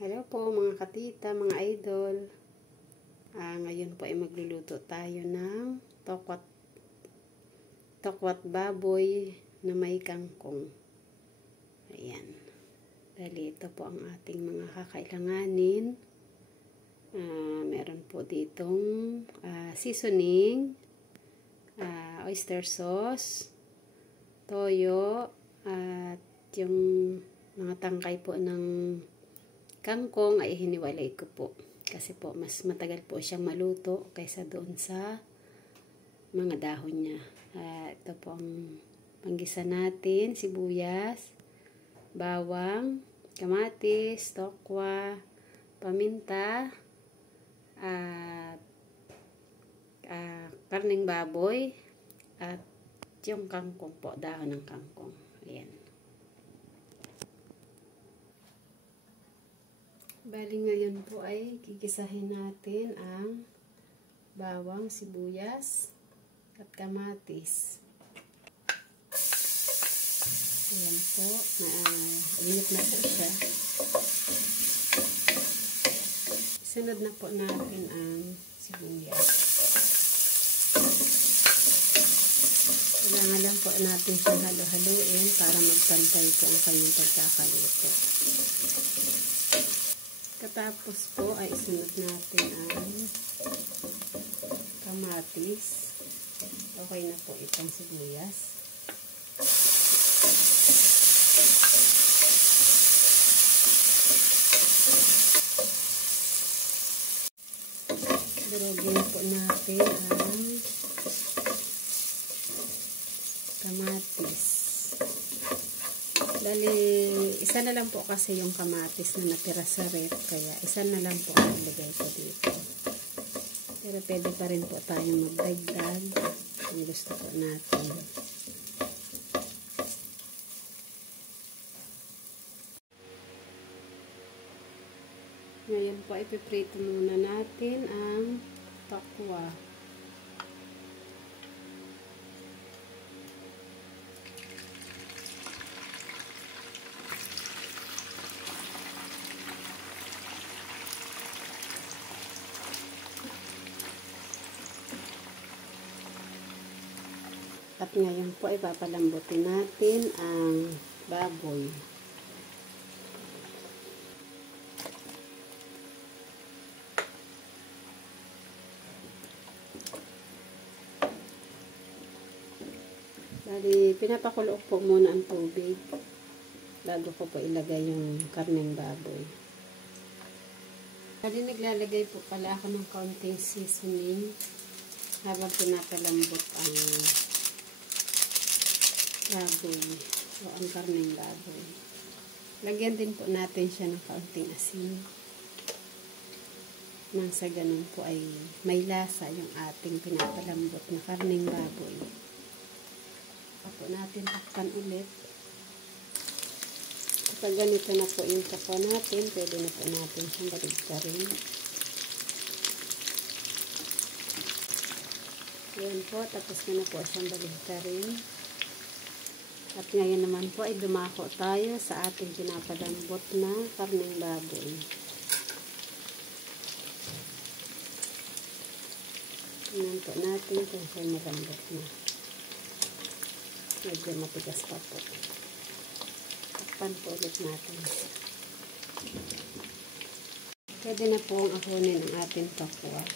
Hello po mga katita, mga idol. Ngayon po ay magluluto tayo ng tokwat baboy na may kangkong. Ayan. Dali ito po ang ating mga kakailanganin. Meron po ditong seasoning, oyster sauce, toyo, at yung mga tangkay po ng kangkong ay hiniwalay ko po. Kasi po mas matagal po siyang maluto kaysa doon sa mga dahon niya. Ito po ang panggisa natin. Sibuyas, bawang, kamatis, tokwa, paminta, at karneng baboy, at yung kangkong po, dahon ng kangkong. Ayan. Bali ngayon po ay gigisahin natin ang bawang, sibuyas, at kamatis. Ayan po. Init na po siya. Sunod na po natin ang sibuyas. Kailangan lang po natin siyang halo-haluin para magpantay po ang kanyang pagkakaluto. Katapos po ay isunod natin ang kamatis. Okay na po itong sibuyas. Durugin po natin ang kamatis. Dali, isa na lang po kasi yung kamatis na natira sa rep, kaya isa na lang po ang ilagay ko dito. Pero pwede pa rin po tayong magdagdag kung gusto po natin. Ngayon po, ipiprito muna natin ang tokwa. At ngayon po ay papalambutin natin ang baboy. Bali, pinapakulo po muna ang tubig bago ko po ilagay yung karneng baboy. Bali, naglalagay po pala ako ng kaunting seasoning habang pinapalambot ang baboy o ang karneng baboy. Lagyan din po natin siya ng kaunting asin. Nang sa ganun po ay may lasa yung ating pinapalambot na karneng baboy. Tapos natin takpan ulit. Kapag ganito na po yung takpa natin, pwede na po natin siyang baligtarin. Ayan po, tapos na po siyang baligtarin. At ngayon naman po ay dumako tayo sa ating pinapalambot na karneng baboy. Tingnan po natin kung saan malambot na. Medyo matigas pa po. Takpan po ulit natin. Pwede na po ang akunin ang ating tokwa.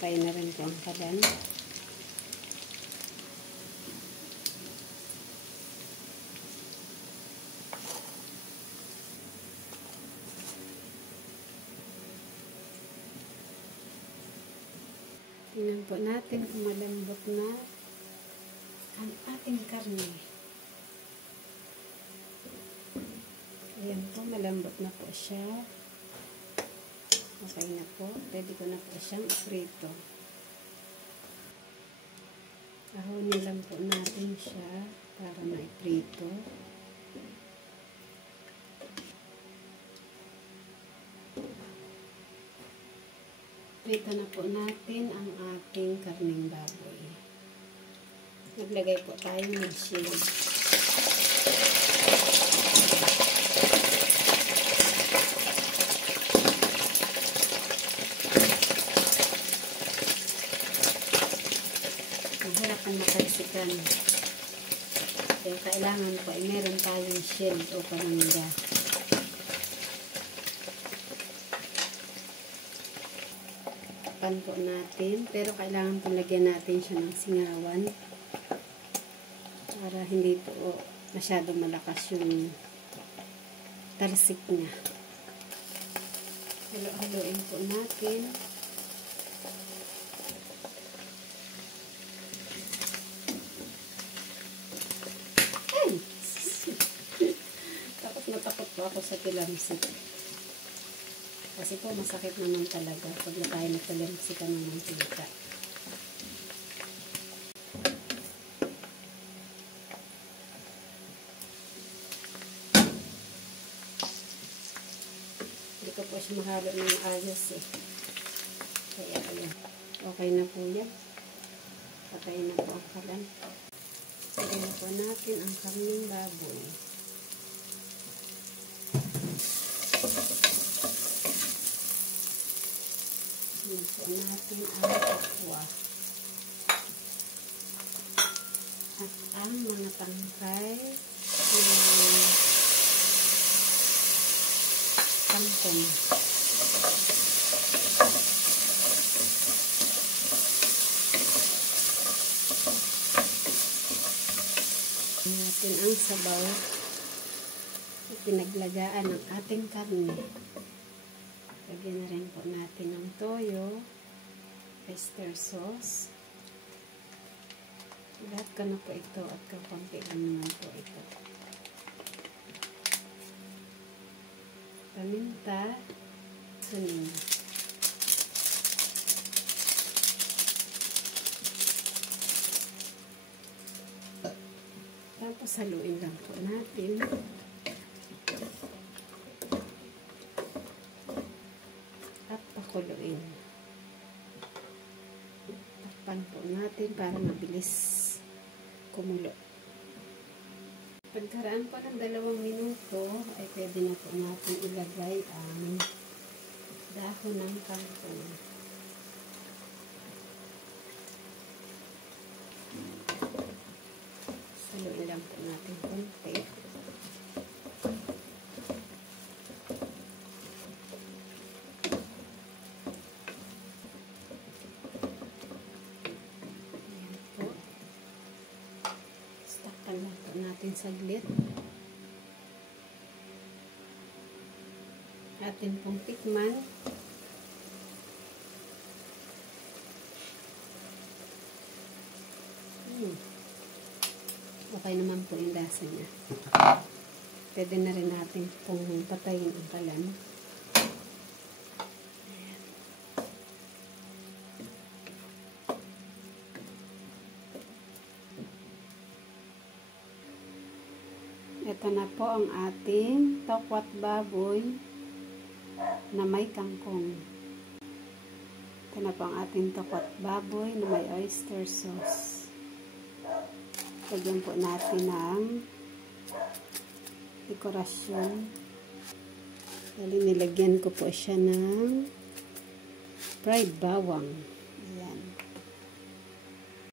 Patay na rin po ang kalan. Tingnan po natin kung malambot na ang ating karne. Ayan po, malambot na po siya. Okay na po. Pwede ko na po siyang iprito. Ahonin lang po natin siya para maiprito. Prito na po natin ang ating karneng baboy. Naglagay po tayo ng chili. shield o paninda. Pan po natin, pero kailangan po lagyan natin siya ng singawan para hindi po masyado malakas yung tarsik niya. Halo-haloin po natin. Ay! Takot na takot po ako sa tilamsik. Kasi po masakit naman talaga pag tayo nagtalamsikan ng mantika. Hindi ko po siya mahalo ng ayos eh. Kaya ayan. Okay na po yan. Patay na po ang kalan. Lagyan na po natin ang karning baboy. Lagyan po natin ang kapwa. At ang mga tangkay ng kangkong. Natin ang sabaw pinaglagaan ng ating karne. Lagyan na rin po natin ng toyo, oyster sauce. Lahat ka na po ito at kakunti naman po ito. Paminta, sunin. Tapos haluin lang po natin. At pakuluin. Takpan po natin para mabilis kumulo. Pagkaraan po ng 2 minuto ay pwede na po natin ilagay ang dahon ng kangkong. Haluin lang po natin konti. Ayan po. Takpan lang po natin saglit. Atin pong tikman. Okay naman po yung lasa niya. Pwede na rin natin pong patayin ang kalan. Ayan. Ito na po ang ating tokwat baboy na may kangkong. Ito na po ang ating tokwat baboy na may oyster sauce. Lagyan po natin ng dekorasyon. Nilagyan ko po siya ng fried bawang.